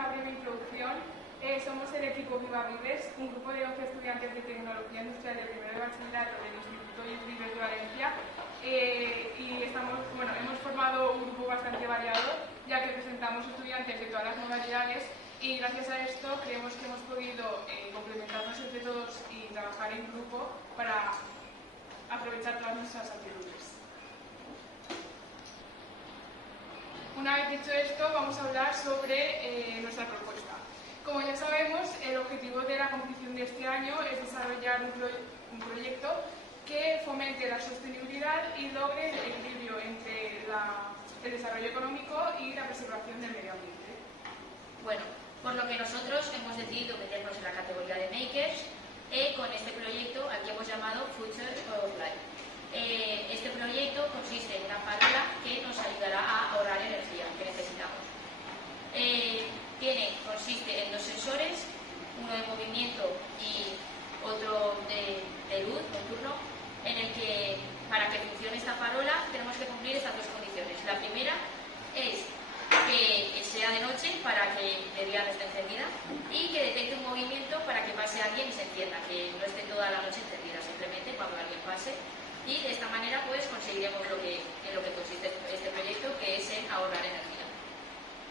una breve introducción. Somos el equipo Viva Vives, un grupo de 11 estudiantes de Tecnología Industrial del primero de bachillerato del Instituto Lluís Vives de Valencia y hemos formado un grupo bastante variado, ya que presentamos estudiantes de todas las modalidades y gracias a esto creemos que hemos podido complementarnos entre todos y trabajar en grupo para aprovechar todas nuestras aptitudes. Una vez dicho esto, vamos a hablar sobre nuestra propuesta. Como ya sabemos, el objetivo de la competición de este año es desarrollar un proyecto que fomente la sostenibilidad y logre el equilibrio entre el desarrollo económico y la preservación del medio ambiente. Bueno, por lo que nosotros hemos decidido meternos en la categoría de Makers con este proyecto al que hemos llamado Future of Life. Este proyecto consiste en una farola que nos ayudará a ahorrar energía que necesitamos. Consiste en dos sensores, uno de movimiento y otro de luz nocturno, en el que para que funcione esta farola tenemos que cumplir estas dos condiciones. La primera es que sea de noche para que de día no esté encendida y que detecte un movimiento para que pase alguien y se encienda, que no esté toda la noche encendida, simplemente cuando alguien pase. Y de esta manera pues conseguiremos en lo que consiste este proyecto, que es en ahorrar energía.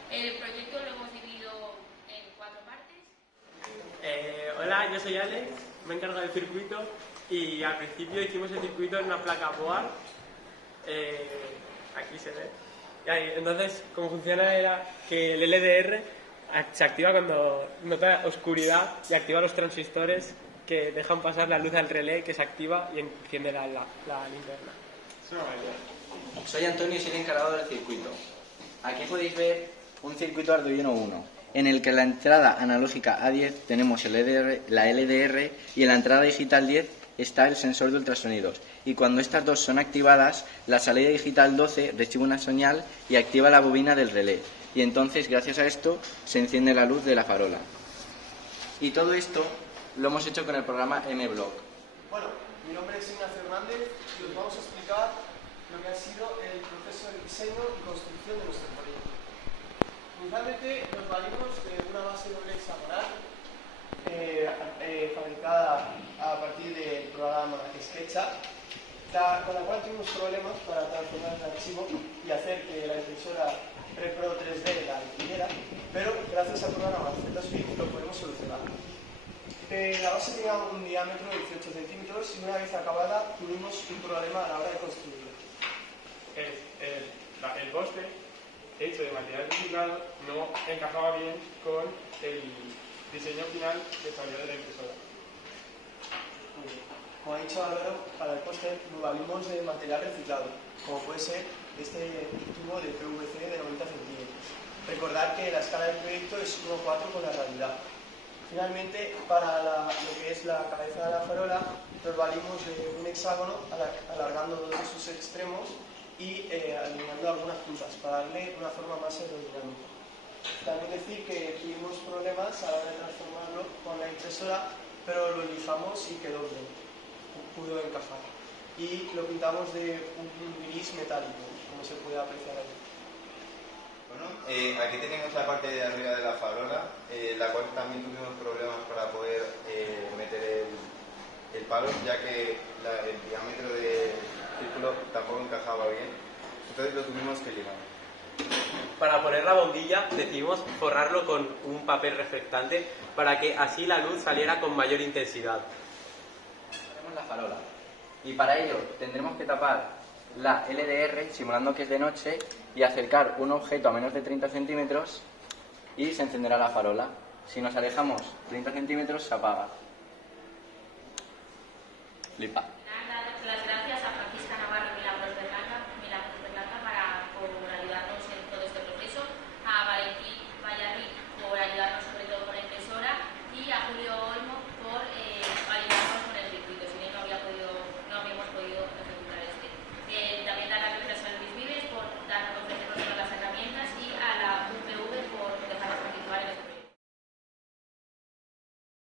El proyecto lo hemos dividido en 4 partes. Hola, yo soy Alex, me he encargado del circuito y al principio hicimos el circuito en una placa board. Aquí se ve. Entonces, cómo funciona era que el LDR se activa cuando nota oscuridad y activa los transistores que dejan pasar la luz al relé, que se activa y enciende la linterna. Soy Antonio y soy el encargado del circuito. Aquí podéis ver un circuito Arduino 1, en el que en la entrada analógica A10 tenemos la LDR y en la entrada digital 10 está el sensor de ultrasonidos. Y cuando estas dos son activadas, la salida digital 12 recibe una señal y activa la bobina del relé. Y entonces, gracias a esto, se enciende la luz de la farola. Y todo esto lo hemos hecho con el programa MBlock. Bueno, mi nombre es Ignacio Hernández y os vamos a explicar lo que ha sido el proceso de diseño y construcción de nuestro proyecto. Inicialmente nos valimos de una base doble hexagonal fabricada a partir del programa SketchUp, con la cual tuvimos problemas para transformar el archivo y hacer que la impresora Prepro 3D la imprimiera, pero gracias al programa ZSpeed lo podemos solucionar. La base tenía un diámetro de 18 centímetros y una vez acabada tuvimos un problema a la hora de construirlo. El poste hecho de material reciclado no encajaba bien con el diseño final que salió de la impresora. Como ha dicho Álvaro, para el póster nos valimos de material reciclado, como puede ser este tubo de PVC de 90 centímetros. Recordad que la escala del proyecto es 1:4 con la realidad. Finalmente, para lo que es la cabeza de la farola, nos valimos de un hexágono alargando dos de sus extremos y alineando algunas puntas para darle una forma más aerodinámica. También decir que tuvimos problemas a la hora de transformarlo con la impresora, pero lo lijamos y quedó bien, pudo encajar. Y lo pintamos de un gris metálico, como se puede apreciar ahí. Bueno, aquí tenemos la parte de arriba de la farola, la cual también tuvimos problemas para poder meter el palo, ya que el diámetro del círculo tampoco encajaba bien, entonces lo tuvimos que ligar. Para poner la bombilla decidimos forrarlo con un papel reflectante para que así la luz saliera con mayor intensidad. Tenemos la farola y para ello tendremos que tapar la LDR simulando que es de noche y acercar un objeto a menos de 30 centímetros y se encenderá la farola. Si nos alejamos 30 centímetros se apaga. Flipa.